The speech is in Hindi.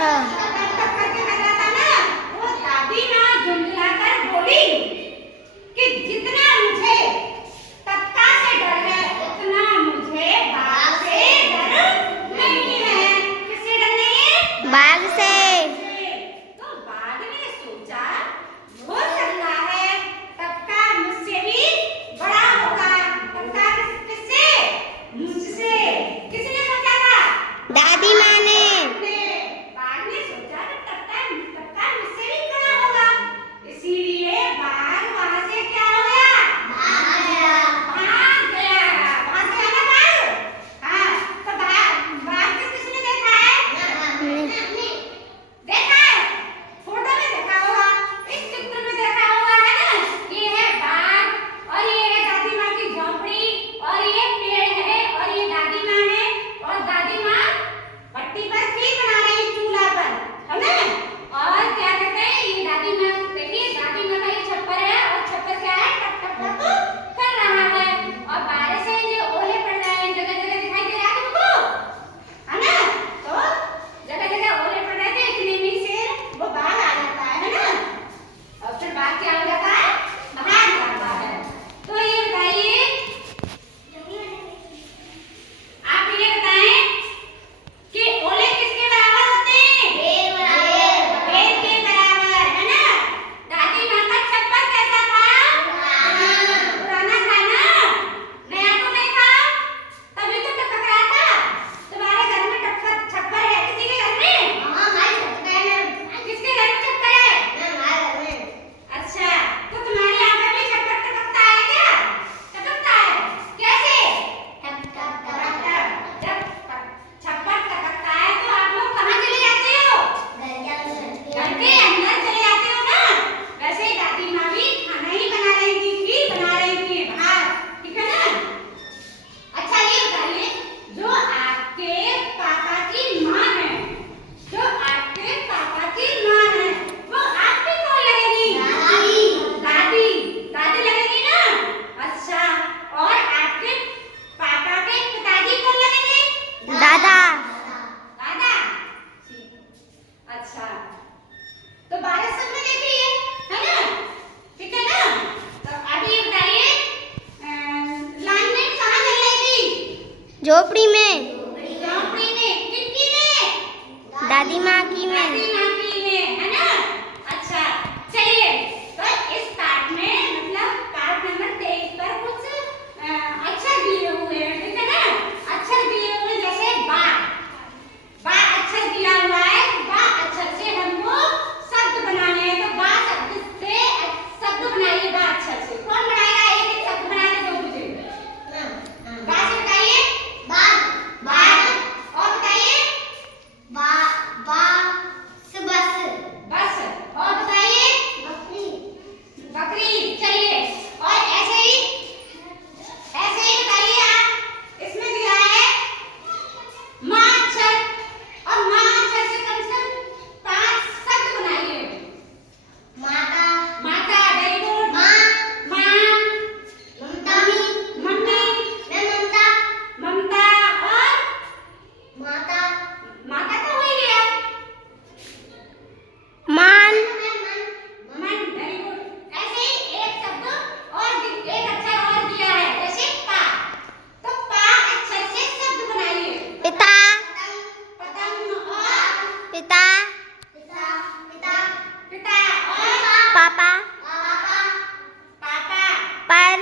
हाँ। बाघ से। तो बाघ ने सोचा हो सकता है तबका मुझसे भी बड़ा होगा। तबका किससे? मुझसे। किसने सोचा था? दादी माँ ने। बाघ ने सोचा कि तबका मुझसे भी बड़ा होगा, इसीलिए बाघ वहां से क्या हो गया? भाग गया। भाग गया। भाग गया ना बाघ? हाँ। तो बाघ को किसने देखा है? देखा है, फोटो में देखा होगा, इस चित्र में देखा होगा, है ना? ये है बाघ और ये है दादी माँ की झोपड़ी और ये पेड़ है और ये दादी माँ है और दादी माँ भट्टी पर खीर बना रही चूल्हा पर, है ना? और क्या कहते हैं ये दादी माँ, देखिए दादी माँ का ये छप्पर है और छप्पर क्या है? टप टप टप कर रहा है और बारिश से ये ओले पड़ रहे हैं, जगह जगह दिखाई दे रहा है तुमको, है ना? तो जगह जगह ओले पड़ रहे थे, इतने में से वो बाघ आ जाता है ना? और फिर बाघ क्या हो जाता है? भाग जाता है। तो ये बताइए, आप ये बताएं कि ओले किसके बराबर होते हैं? पेड़ के बराबर, है ना? दादी माँ का छप्पर कैसा था? पुराना था ना? नया तो नहीं था, तभी तो टपक रहा था। तुम्हारे घर में छप्पर है किसी के घर में? किसके घर में छप्पर है? अच्छा, तो तुम्हारे यहाँ पे भी छप्पर टपकता है क्या? टपकता है, कैसे? जब छप्पर टपकता है तो आप लोग कहाँ चले जाते हो? घर के अंदर चले जाते हो ना? वैसे ही दादी माँ भी खाना ही बना रही थी, खीर बना रही थी बाहर, ठीक है ना? अच्छा ये बताइए, जो आपके पापा की माँ है, जो आपके पापा की माँ है, वो आपकी कौन लगेगी? दादी। दादी लगेगी ना? अच्छा, और आपके पापा के पिताजी कौन लगेंगे? दादा। दादा। अच्छा, तो बारिश सबने देखी है ना? ठीक है ना? तो अभी ये बताइए, लालटेन कहाँ जल रही थी? झोपड़ी में। झोपड़ी में। किसकी में? दादी माँ की में। दादी माँ की में, है ना? अच्छा, चलिए, तो इस पाठ में मतलब पाठ नंबर 23 पर कुछ अक्षर दिए हुए हैं, ठीक है ना? अक्षर दिए हुए जैसे बा अक्षर दिया हुआ है, बा अक्षर से हमको शब्द बनाने हैं, तो बा शब्द से शब्द बनाइए, बा अक्षर से कौन बनाएगा? एक एक शब्द बना के दो मुझे। बा से बताइए। बाघ। और बताइए। बस। और बताइए। बकरी। चलिए, और ऐसे ही बताइए आप, इसमें दिया है माँ अक्षर, और माँ अक्षर से कम 5 शब्द बनाइए। माता। Very good. माँ। मम्मी। ममता। और माता तो हो ही गया। मान। मन। Very good. ऐसे ही एक शब्द और एक अक्षर और दिया है, जैसे पा, तो पा अक्षर से शब्द बनाइए। पिता। पतंग। और पिता। पिता। और पापा। पापा। पर।